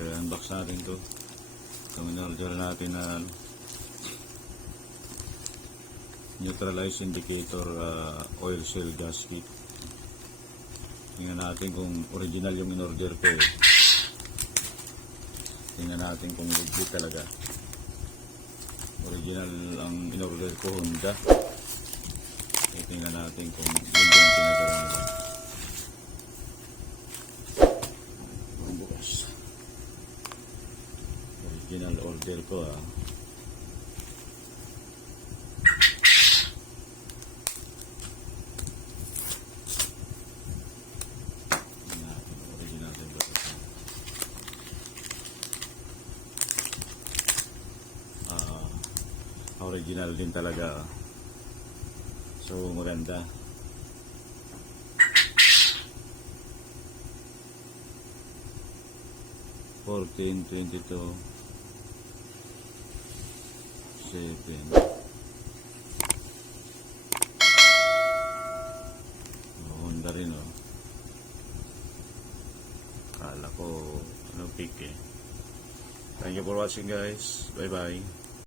Kaya unbox natin to. Itong in-order natin na neutralize indicator oil seal gasket. Tingnan natin kung original yung in-order ko. Tingnan natin kung legit talaga. Original ang in-order ko, Honda. Tingnan natin kung yun yung pinadala nila. Bukas. Original order ko original din talaga. So maganda. $14.22 7 Honda rin kala ko pick Thank you for watching guys. Bye bye.